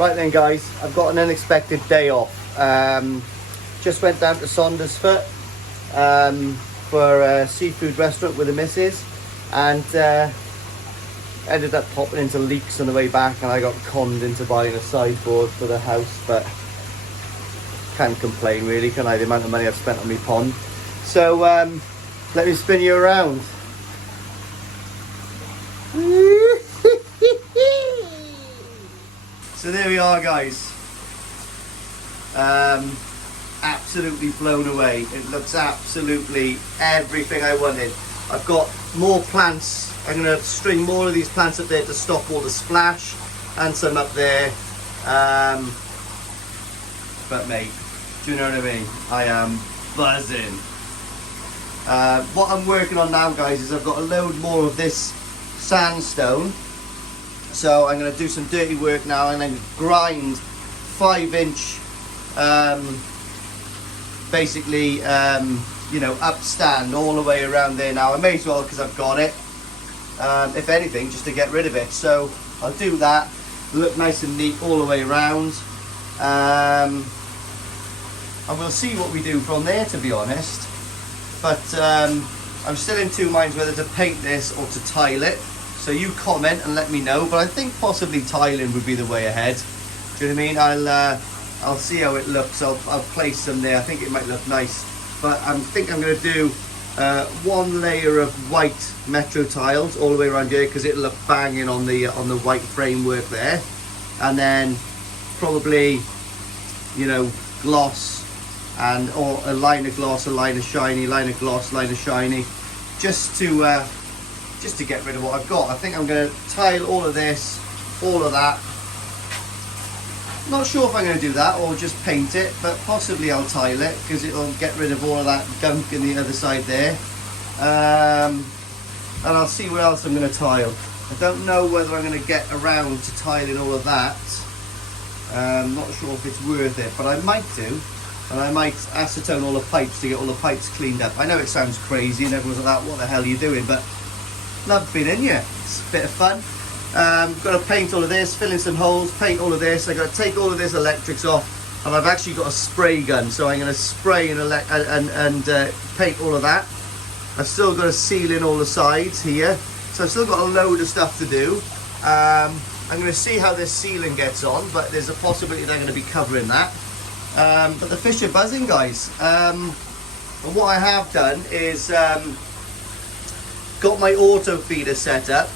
Right then guys, I've got an unexpected day off. Just went down to Saundersfoot for a seafood restaurant with the missus, and ended up popping into Leeks on the way back, and I got conned into buying a sideboard for the house, but can't complain really, can I? The amount of money I've spent on my pond. So let me spin you around. So there we are guys, absolutely blown away. It looks absolutely everything I wanted. I've got more plants. I'm going to string more of these plants up there to stop all the splash, and some up there, but mate, do you know what I mean? I am buzzing. What I'm working on now guys is I've got a load more of this sandstone. So I'm going to do some dirty work now and then grind 5-inch basically you know, upstand all the way around there now. I may as well, because I've got it, if anything, just to get rid of it. So I'll do that, look nice and neat all the way around, and we'll see what we do from there, to be honest. But I'm still in two minds whether to paint this or to tile it. So you comment and let me know, but I think possibly tiling would be the way ahead. Do you know what I mean? I'll see how it looks. I'll place them there. I think it might look nice, but I think I'm going to do one layer of white metro tiles all the way around here, because it'll look banging on the white framework there, and then probably, you know, gloss, and or a line of gloss, a line of shiny, line of gloss, line of shiny, just to get rid of what I've got. I think I'm going to tile all of this, all of that. Not sure if I'm going to do that or just paint it, but possibly I'll tile it, because it'll get rid of all of that gunk in the other side there. And I'll see what else I'm going to tile. I don't know whether I'm going to get around to tiling all of that. Not sure if it's worth it, but I might do. And I might acetone all the pipes to get all the pipes cleaned up. I know it sounds crazy and everyone's like, what the hell are you doing? But love being in here. It's a bit of fun. Got to paint all of this, fill in some holes, paint all of this. I've got to take all of this electrics off, and I've actually got a spray gun, so I'm going to spray and paint all of that. I've still got to seal in all the sides here, so I've still got a load of stuff to do. I'm going to see how this ceiling gets on, but there's a possibility that I'm going to be covering that. But the fish are buzzing, guys. And what I have done is got my auto feeder set up,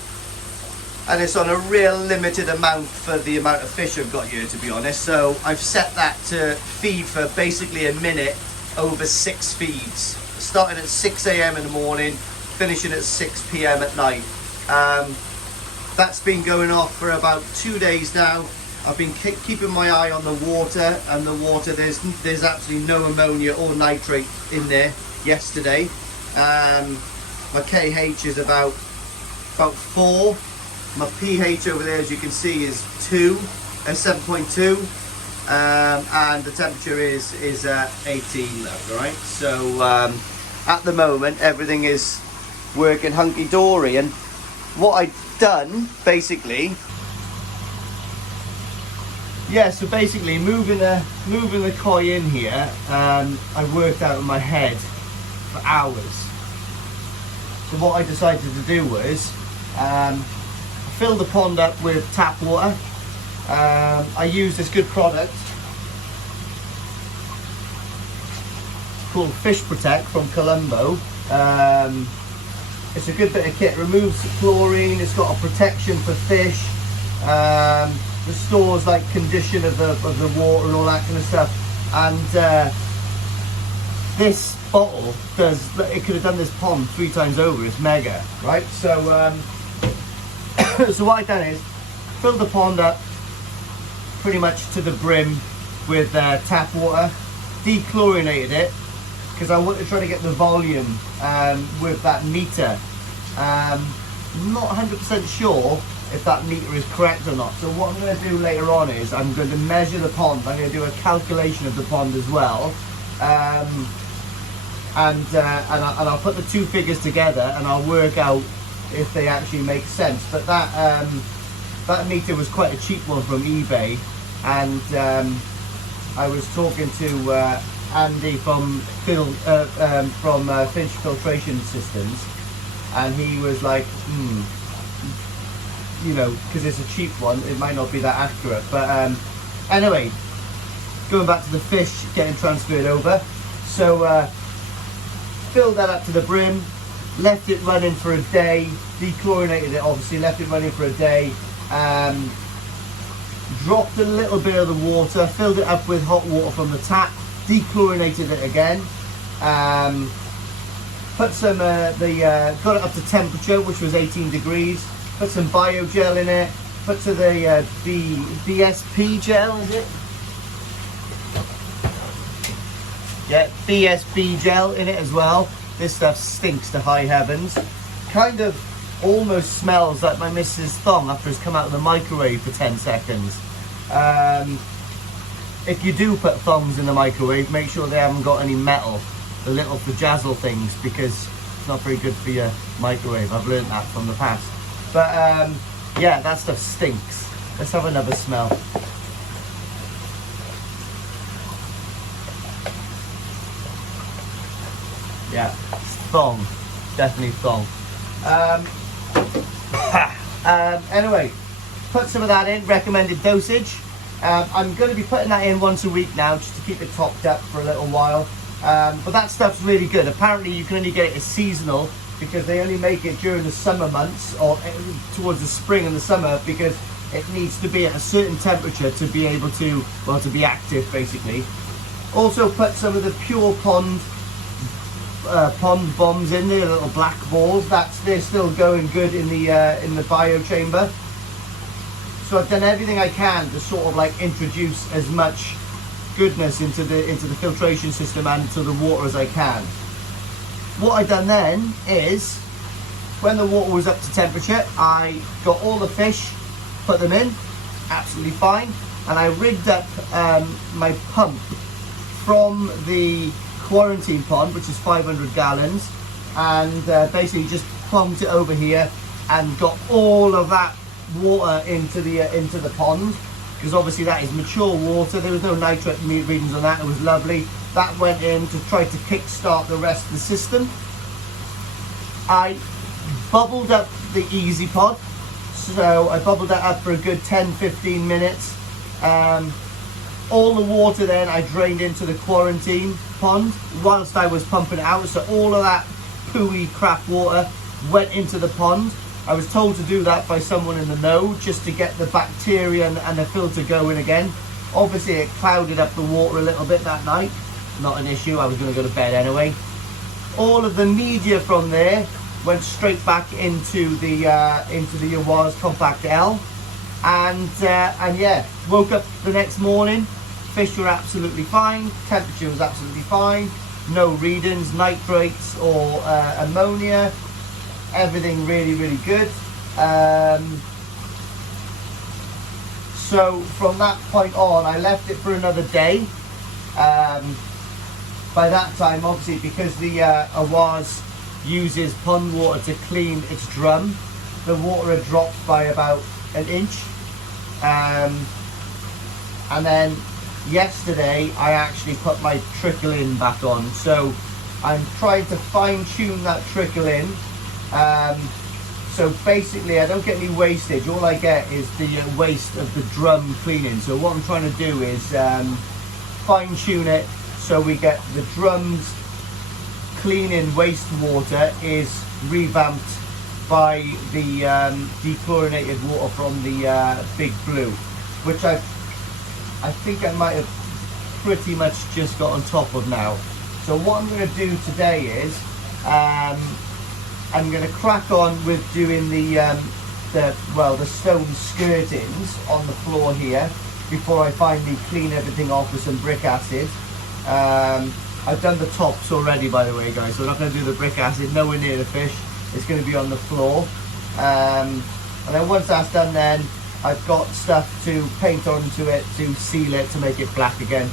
and it's on a real limited amount for the amount of fish I've got here, to be honest. So I've set that to feed for basically a minute over 6 feeds, starting at 6 AM in the morning, finishing at 6 PM at night. That's been going off for about 2 days now. I've been keeping my eye on the water, and the water, there's absolutely no ammonia or nitrate in there yesterday. My KH is about 4. My pH over there, as you can see, is 7.2, and the temperature is 18 left. All right. So at the moment, everything is working hunky dory. And what I've done basically, yeah. So basically, moving the koi in here, I worked out in my head for hours. So what I decided to do was fill the pond up with tap water. I use this good product. It's called Fish Protect from Colombo. It's a good bit of kit. Removes chlorine. It's got a protection for fish. Restores like condition of the water and all that kind of stuff. And this bottle it could have done this pond 3 times over. It's mega, right? So so what I've done is filled the pond up pretty much to the brim with tap water, dechlorinated it, because I want to try to get the volume with that meter. I'm not 100% sure if that meter is correct or not. So what I'm going to do later on is I'm going to measure the pond. I'm going to do a calculation of the pond as well. And I'll put the two figures together, and I'll work out if they actually make sense. But that meter was quite a cheap one from eBay, and I was talking to Andy from Finch Filtration Systems, and he was like, you know, because it's a cheap one, it might not be that accurate. But anyway, going back to the fish getting transferred over. So filled that up to the brim, left it running for a day, dechlorinated it obviously, left it running for a day, dropped a little bit of the water, filled it up with hot water from the tap, dechlorinated it again, put some, got it up to temperature, which was 18 degrees, put some biogel in it, put to the BSP gel, is it? Yeah, BSB gel in it as well. This stuff stinks to high heavens. Kind of almost smells like my missus' thong after it's come out of the microwave for 10 seconds. If you do put thongs in the microwave, make sure they haven't got any metal, the little frajazzle things, because it's not very good for your microwave. I've learned that from the past. But yeah, that stuff stinks. Let's have another smell. Yeah, thong, definitely thong. Anyway, put some of that in, recommended dosage. I'm going to be putting that in once a week now, just to keep it topped up for a little while. But that stuff's really good. Apparently you can only get it as seasonal, because they only make it during the summer months, or towards the spring and the summer, because it needs to be at a certain temperature to be able to, well, to be active basically. Also put some of the Pure Pond bombs in there, little black balls. They're still going good in the bio chamber. So I've done everything I can to sort of like introduce as much goodness into the filtration system and to the water as I can. What I done then is, when the water was up to temperature, I got all the fish, put them in, absolutely fine, and I rigged up my pump from the quarantine pond, which is 500 gallons, and basically just plumbed it over here and got all of that water into the pond, because obviously that is mature water. There was no nitrate readings on that. It was lovely. That went in to try to kick-start the rest of the system. I bubbled up the Easy Pod, so I bubbled that up for a good 10-15 minutes. All the water then I drained into the quarantine pond whilst I was pumping it out, so all of that pooey crap water went into the pond. I was told to do that by someone in the know, just to get the bacteria and the filter going again. Obviously it clouded up the water a little bit that night, not an issue, I was going to go to bed anyway. All of the media from there went straight back into the Yawaz Compact L, and yeah, woke up the next morning, fish were absolutely fine, temperature was absolutely fine, no readings, nitrates or ammonia, everything really, really good. So from that point on, I left it for another day. By that time, obviously, because the Awaz uses pond water to clean its drum, the water had dropped by about an inch. And then yesterday, I actually put my trickle in back on. So I'm trying to fine tune that trickle in. So basically I don't get any wastage. All I get is the waste of the drum cleaning. So what I'm trying to do is fine tune it so we get the drums cleaning wastewater is revamped by the dechlorinated water from the Big Blue, which I think I might have pretty much just got on top of now. So what I'm going to do today is I'm going to crack on with doing the stone skirtings on the floor here before I finally clean everything off with some brick acid. I've done the tops already, by the way, guys, so I'm not going to do the brick acid nowhere near the fish. It's going to be on the floor. And then once that's done, then I've got stuff to paint onto it to seal it, to make it black again.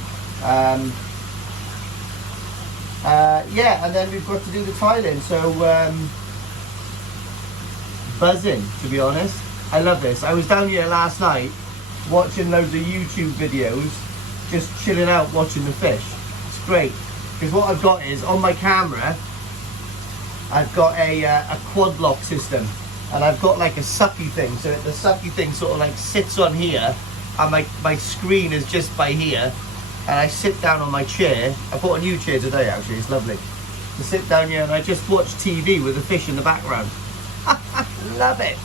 Yeah, and then we've got to do the tiling. So buzzing, to be honest. I love this. I was down here last night watching loads of YouTube videos, just chilling out watching the fish. It's great, because what I've got is, on my camera, I've got a quad lock system, and I've got like a sucky thing, so the sucky thing sort of like sits on here, and my screen is just by here, and I sit down on my chair. I bought a new chair today actually, it's lovely. To sit down here and I just watch TV with the fish in the background. Love it.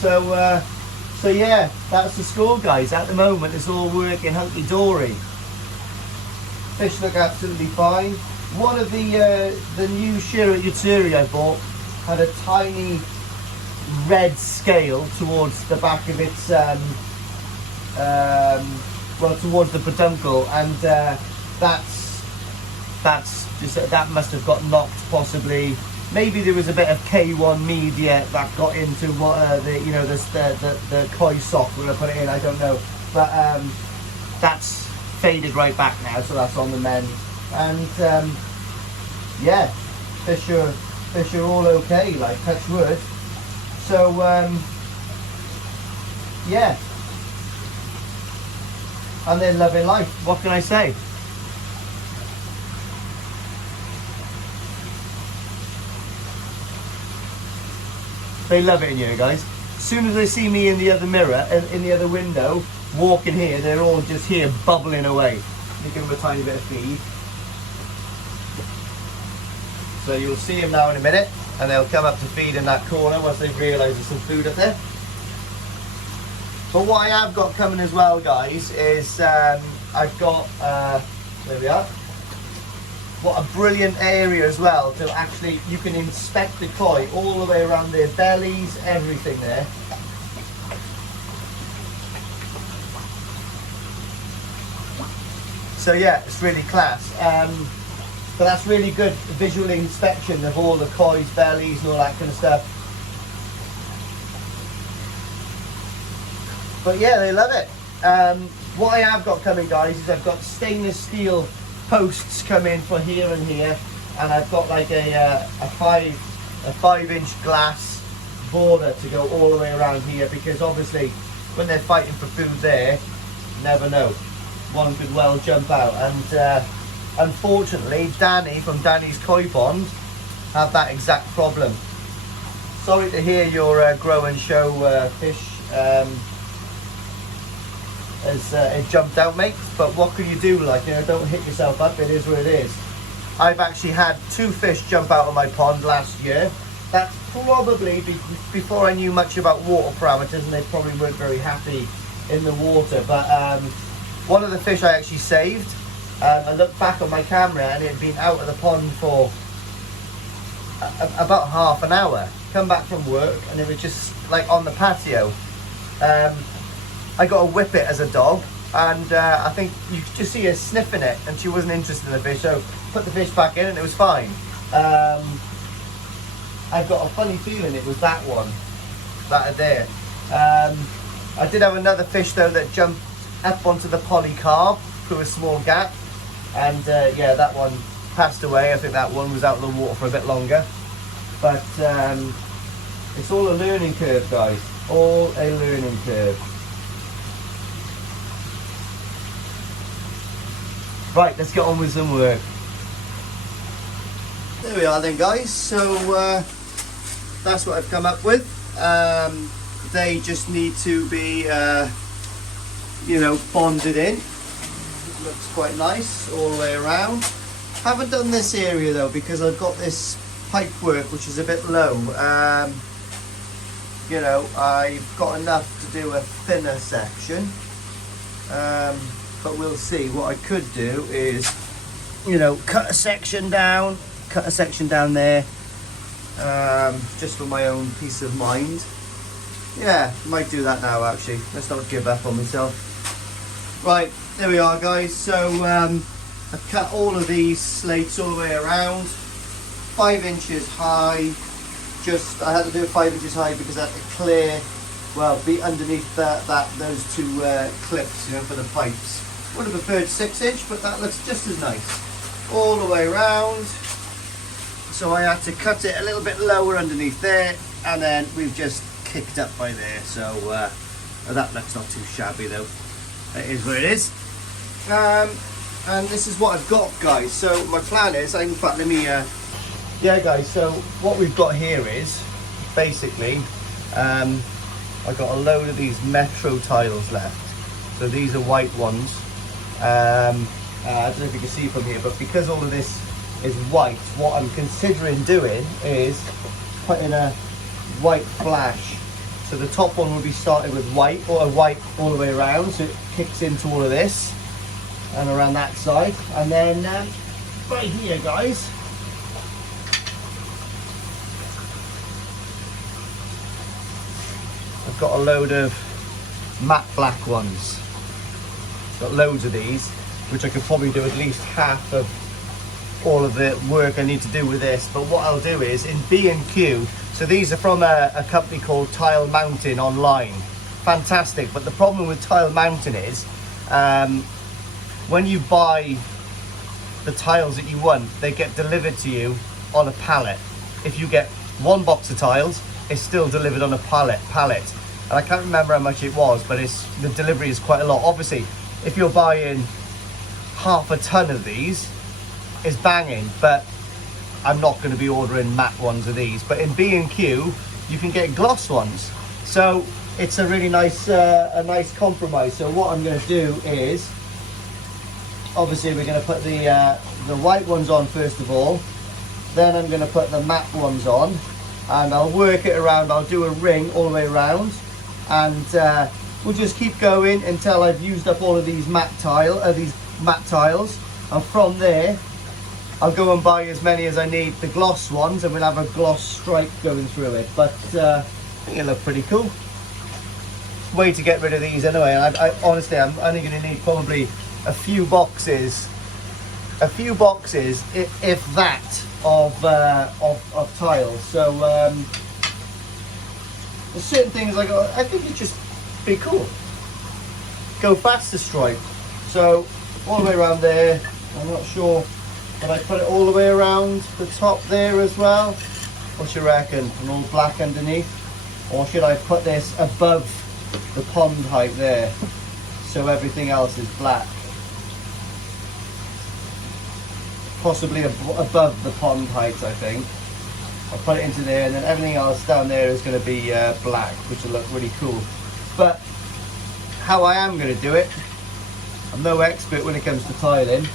So yeah, that's the score, guys. At the moment it's all working hunky-dory. Fish look absolutely fine. One of the new Shiro Yuturi I bought had a tiny red scale towards the back of its well, towards the peduncle, and that must have got knocked, possibly. Maybe there was a bit of K1 media that got into what the koi sock when I put it in. I don't know, but that's faded right back now, so that's on the mend. And yeah, fish are all okay, like, touch wood. So yeah, and they're loving life. What can I say? They love it in here, guys. As soon as they see me in the other mirror, in the other window, walking here, they're all just here bubbling away. You give them a tiny bit of feed. So you'll see them now in a minute, and they'll come up to feed in that corner once they've realised there's some food up there. But what I have got coming as well, guys, is I've got, there we are, what a brilliant area as well to actually, you can inspect the koi all the way around their bellies, everything there. So yeah, it's really class. But that's really good visual inspection of all the koi's bellies and all that kind of stuff. But yeah, they love it. What I have got coming, guys, is I've got stainless steel posts come in for here and here, and I've got like a 5-inch glass border to go all the way around here, because obviously when they're fighting for food there, you never know, one could well jump out. And unfortunately, Danny from Danny's Koi Pond have that exact problem. Sorry to hear your grow and show fish it jumped out, mate, but what can you do? Like, you know, don't hit yourself up. It is what it is. I've actually had 2 fish jump out of my pond last year. That's probably before I knew much about water parameters, and they probably weren't very happy in the water. But one of the fish I actually saved, I looked back on my camera and it had been out of the pond for about half an hour. Come back from work and it was just like on the patio. I got to whip it as a dog, and I think you could just see her sniffing it, and she wasn't interested in the fish, so put the fish back in and it was fine. I've got a funny feeling it was that one, that there. I did have another fish though that jumped up onto the polycarb through a small gap, and yeah, that one passed away. I think that one was out of the water for a bit longer, but it's all a learning curve, guys, all a learning curve. Right, let's get on with some work. There we are then, guys. So that's what I've come up with. They just need to be, you know, bonded in. It looks quite nice all the way around. Haven't done this area though, because I've got this pipe work which is a bit low. You know, I've got enough to do a thinner section. But we'll see. What I could do is, you know, cut a section down there, just for my own peace of mind. Yeah, might do that now actually. Let's not give up on myself. Right, there we are, guys. So I've cut all of these slates all the way around, 5 inches high. Just, I had to do it 5 inches high because I had to clear, well, be underneath those 2 clips, you know, for the pipes. Would have preferred 6 inch, but that looks just as nice all the way around. So I had to cut it a little bit lower underneath there, and then we've just kicked up by there. So Oh, that looks not too shabby though. It is what it is. And this is what I've got, guys. So my plan is, in fact, let me, yeah guys, so what we've got here is, basically, I've got a load of these Metro tiles left. So these are white ones. I don't know if you can see from here, but because all of this is white, what I'm considering doing is putting a white flash. So the top one will be started with white, or white all the way around, so it kicks into all of this and around that side. And then right here, guys, I've got a load of matte black ones. Got loads of these, which I could probably do at least half of all of the work I need to do with this. But what I'll do is in B&Q, so these are from a company called Tile Mountain online. Fantastic, but the problem with Tile Mountain is when you buy the tiles that you want, they get delivered to you on a pallet. If you get one box of tiles, it's still delivered on a pallet. And I can't remember how much it was, but the delivery is quite a lot. Obviously, if you're buying half a ton of these, it's banging, but I'm not going to be ordering matte ones of these. But in B&Q, you can get gloss ones. So it's a really nice, compromise. So what I'm going to do is, obviously we're going to put the white ones on first of all. Then I'm going to put the matte ones on, and I'll work it around. I'll do a ring all the way around, and we'll just keep going until I've used up all of these matte tiles, and from there I'll go and buy as many as I need, the gloss ones, and we'll have a gloss stripe going through it. But I think it'll look pretty cool. Way to get rid of these anyway. And I honestly, I'm only going to need probably a few boxes, if that, of tiles. So there's certain things like, I think it'd just be cool. Go faster stripe. So all the way around there. I'm not sure, but I put it all the way around the top there as well. What you reckon? And all black underneath, or should I put this above the pond height there, so everything else is black? Possibly above the pond height, I think. I'll put it into there, and then everything else down there is going to be black, which will look really cool. But how I am going to do it, I'm no expert when it comes to tiling,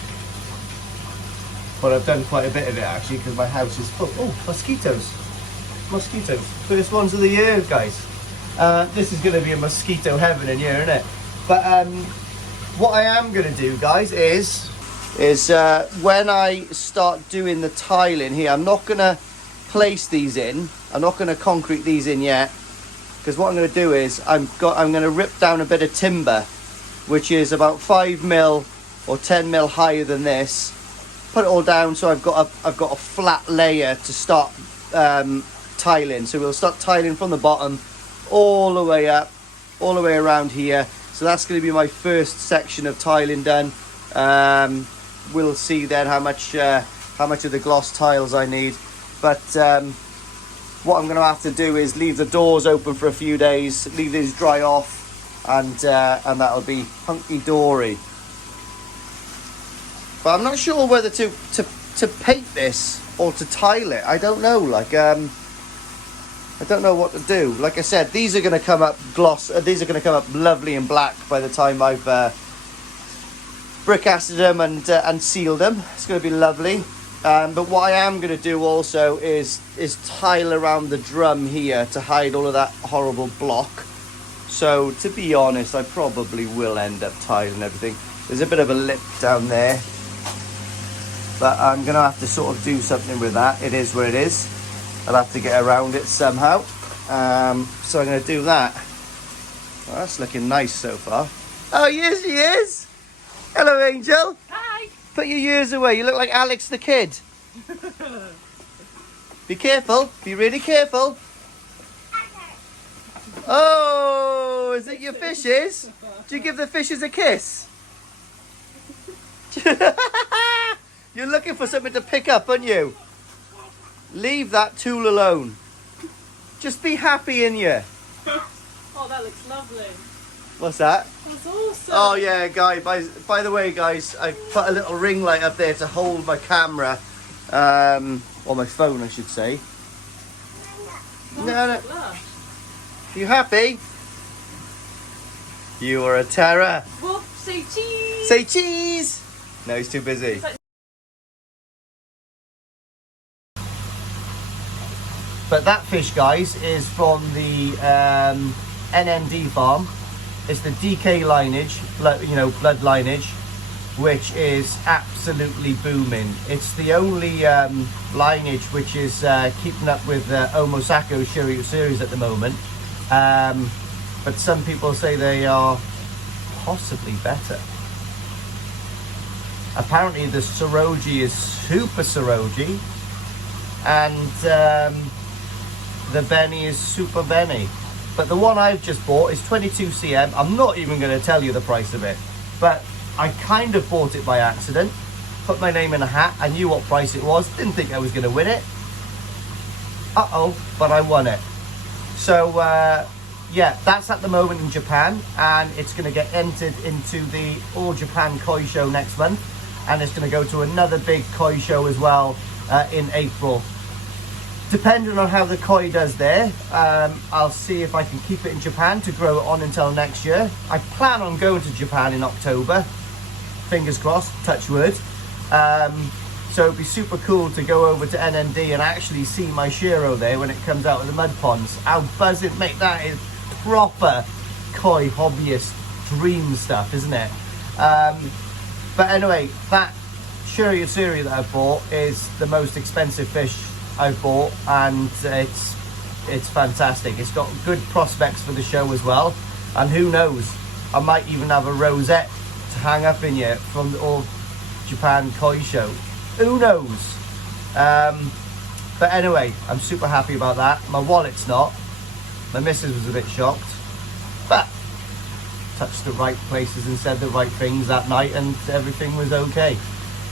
but I've done quite a bit of it actually, because my house is full. Oh, mosquitoes. First ones of the year, guys. This is going to be a mosquito heaven in here, isn't it? But what I am going to do, guys, is when I start doing the tiling here, I'm not going to place these in. I'm not going to concrete these in yet, because what I'm going to do is I'm going to rip down a bit of timber, which is about 5 mil or 10 mil higher than this. Put it all down, so I've got a flat layer to start tiling. So we'll start tiling from the bottom all the way up, all the way around here. So that's going to be my first section of tiling done. We'll see then how much of the gloss tiles I need. But what I'm going to have to do is leave the doors open for a few days, leave these dry off, and that'll be hunky-dory. But I'm not sure whether to paint this or to tile it. I don't know. I don't know what to do. Like I said, these are going to come up gloss. These are going to come up lovely and black by the time I've brick acided them and sealed them. It's going to be lovely. But what I am going to do also is tile around the drum here to hide all of that horrible block. So to be honest, I probably will end up tiling everything. There's a bit of a lip down there, but I'm going to have to sort of do something with that. It is what it is. I'll have to get around it somehow. So I'm going to do that. Well, that's looking nice so far. Oh, yes, he is. Hello, Angel. Hi. Put your ears away. You look like Alex the Kid. Be careful. Be really careful. Oh, is it your fishes? Do you give the fishes a kiss? You're looking for something to pick up, aren't you? Leave that tool alone. Just be happy in here. Oh, that looks lovely. What's that? That's awesome. Oh yeah, guys. By the way, guys, I put a little ring light up there to hold my camera, or my phone, I should say. No. You happy? You are a terror. Well, say cheese. Say cheese. No, he's too busy. But that fish, guys, is from the NND farm. It's the DK lineage, blood lineage, which is absolutely booming. It's the only lineage which is keeping up with Omosako's Shiryu series at the moment. But some people say they are possibly better. Apparently the Saroji is super Saroji, and the Benny is super Benny. But the one I've just bought is 22 cm. I'm not even going to tell you the price of it, but I kind of bought it by accident. Put my name in a hat. I knew what price it was. Didn't think I was going to win it. But I won it. So yeah, that's at the moment in Japan, and it's going to get entered into the All Japan Koi show next month, and it's going to go to another big koi show as well in April. Depending on how the koi does there, I'll see if I can keep it in Japan to grow it on until next year. I plan on going to Japan in October. Fingers crossed, touch wood. So it'd be super cool to go over to NND and actually see my Shiro there when it comes out of the mud ponds. How buzzing, mate, that is proper koi hobbyist dream stuff, isn't it? But anyway, that Shiryu series that I bought is the most expensive fish I've bought, and it's fantastic. It's got good prospects for the show as well, and who knows, I might even have a rosette to hang up in here from the All Japan Koi show. Who knows? But anyway, I'm super happy about that. My wallet's not. My missus was a bit shocked, but touched the right places and said the right things that night, and everything was okay.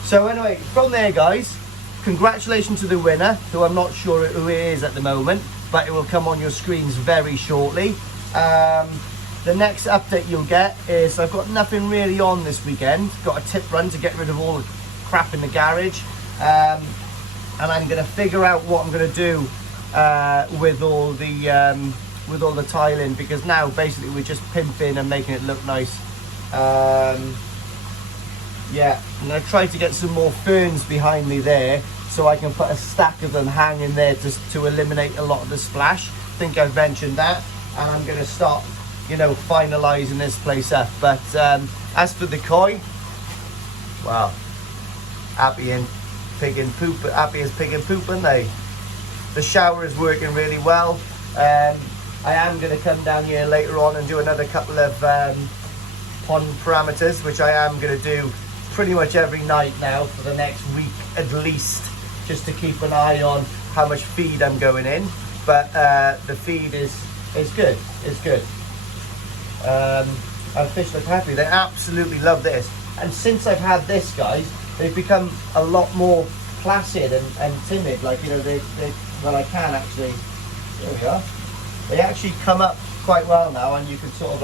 So anyway, from there, guys, congratulations to the winner, who I'm not sure who it is at the moment, but it will come on your screens very shortly. The next update you'll get is I've got nothing really on this weekend. Got a tip run to get rid of all the crap in the garage, and I'm going to figure out what I'm going to do with all the tiling, because now basically we're just pimping and making it look nice. Yeah, I'm going to try to get some more ferns behind me there, so I can put a stack of them hanging there to eliminate a lot of the splash. I think I've mentioned that, and I'm going to start, finalising this place up. But as for the koi, wow, happy as pig and poop, aren't they? The shower is working really well. I am going to come down here later on and do another couple of pond parameters, which I am going to do pretty much every night now for the next week at least, just to keep an eye on how much feed I'm going in. But the feed is good. It's good. Our fish look happy. They absolutely love this. And since I've had this, guys, they've become a lot more placid and timid. Like, well, I can actually. There we are. They actually come up quite well now, and you can sort of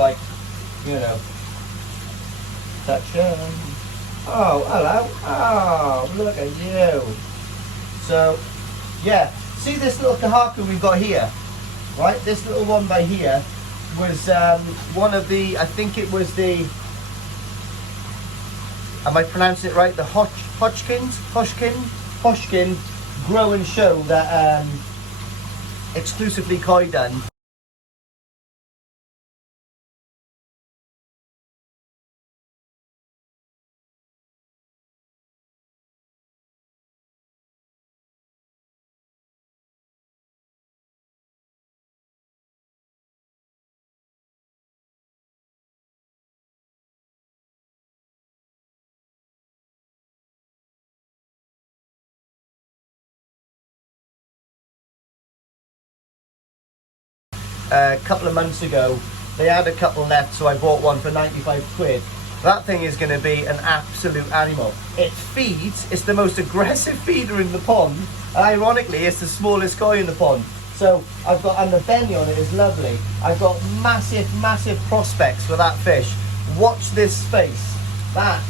touch them. Oh, hello. Oh, look at you. So, yeah. See this little kahaku we've got here? Right? This little one by here was one of the, I think it was the, am I pronouncing it right? The Hodgkin grow and show that exclusively koi done. A couple of months ago, they had a couple left, so I bought one for 95 quid. That thing is going to be an absolute animal. It feeds, it's the most aggressive feeder in the pond, and ironically it's the smallest koi in the pond. So I've got, and the belly on it is lovely. I've got massive, massive prospects for that fish. Watch this space. That,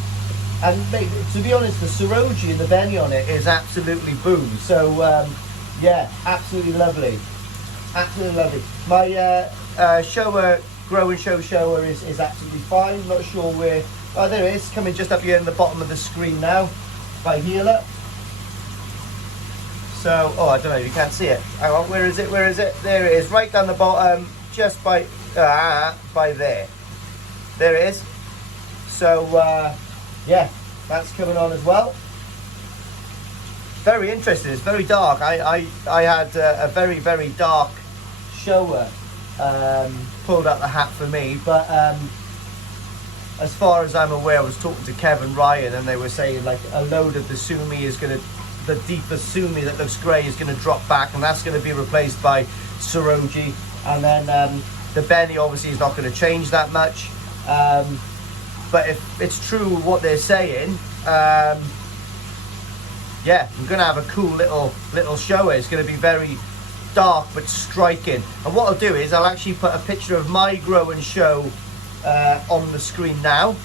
and to be honest, the Siroji and the belly on it is absolutely boom. So yeah, absolutely lovely. Absolutely lovely. My shower, grow and show shower is absolutely fine. Not sure where, oh there it is, coming just up here in the bottom of the screen now. If I heal it. So, oh, I don't know, you can't see it. Hang on, where is it? Where is it? There it is, right down the bottom, just by there. There it is. So, yeah, that's coming on as well. Very interesting. It's very dark. I had a very, very dark shower pulled out the hat for me, but as far as I'm aware, I was talking to Kevin Ryan, and they were saying like a load of the Sumi is going to, the deeper Sumi that looks grey is going to drop back, and that's going to be replaced by Siroji, and then the belly obviously is not going to change that much, but if it's true what they're saying, yeah, I'm going to have a cool little shower. It's going to be very dark but striking, and what I'll do is I'll actually put a picture of my grow and show on the screen now.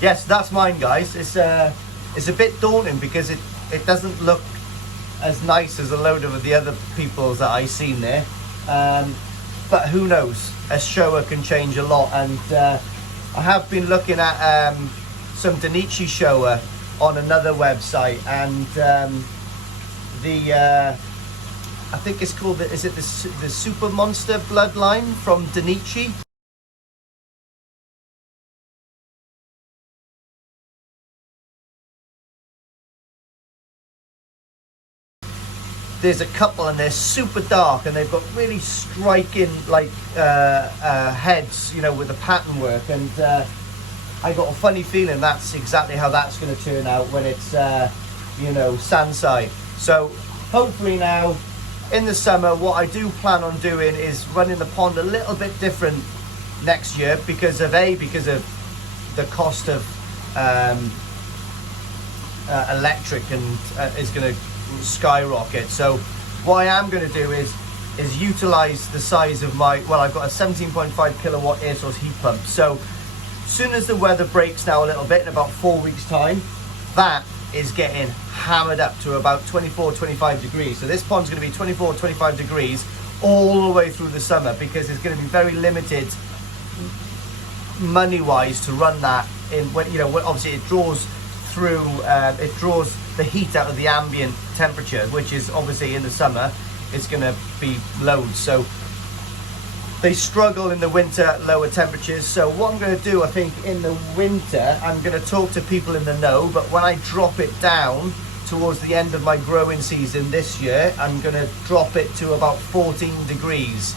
Yes, that's mine, guys. It's a bit daunting because it doesn't look as nice as a load of the other people's that I've seen there, but who knows, a shower can change a lot, and I have been looking at some Danichi shower on another website, and I think it's called the Super Monster Bloodline from Danichi. There's a couple and they're super dark, and they've got really striking like heads, you know, with the pattern work, and I got a funny feeling that's exactly how that's going to turn out when it's you know, Sansai. So hopefully now in the summer, what I do plan on doing is running the pond a little bit different next year because of the cost of electric, and is going to skyrocket. So what I am going to do is utilize the size of my, well, I've got a 17.5 kilowatt air source heat pump. So as soon as the weather breaks now a little bit, in about 4 weeks time, that is getting hammered up to about 24-25 degrees. So this pond's going to be 24-25 degrees all the way through the summer, because it's going to be very limited money wise to run that in, when, you know, obviously it draws through it draws the heat out of the ambient temperature, which is obviously in the summer it's going to be loads. So they struggle in the winter at lower temperatures. So what I'm going to do, I think in the winter, I'm going to talk to people in the know, but when I drop it down towards the end of my growing season this year, I'm going to drop it to about 14 degrees,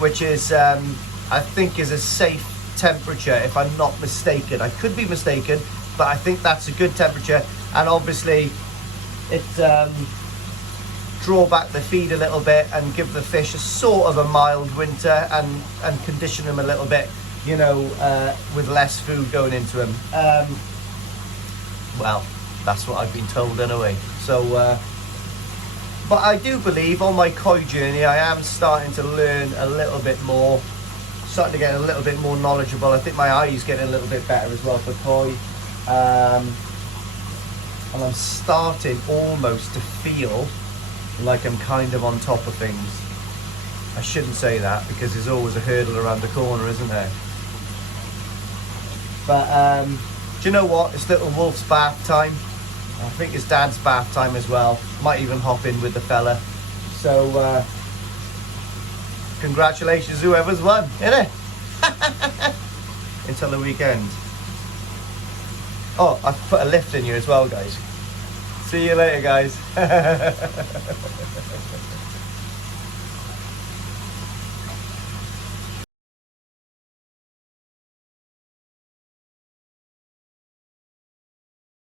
which is I think is a safe temperature, if I'm not mistaken. I could be mistaken, but I think that's a good temperature. And obviously it draw back the feed a little bit and give the fish a sort of a mild winter, and condition them a little bit, you know, with less food going into them. Well, that's what I've been told anyway. So but I do believe on my koi journey I am starting to learn a little bit more, starting to get a little bit more knowledgeable. I think my eye's getting a little bit better as well for koi, and I'm starting almost to feel like I'm kind of on top of things. I shouldn't say that because there's always a hurdle around the corner, isn't there? But do you know what? It's little Wolf's bath time. I think it's Dad's bath time as well. Might even hop in with the fella. So congratulations whoever's won, innit? Until the weekend. Oh, I've put a lift in you as well, guys. See you later, guys.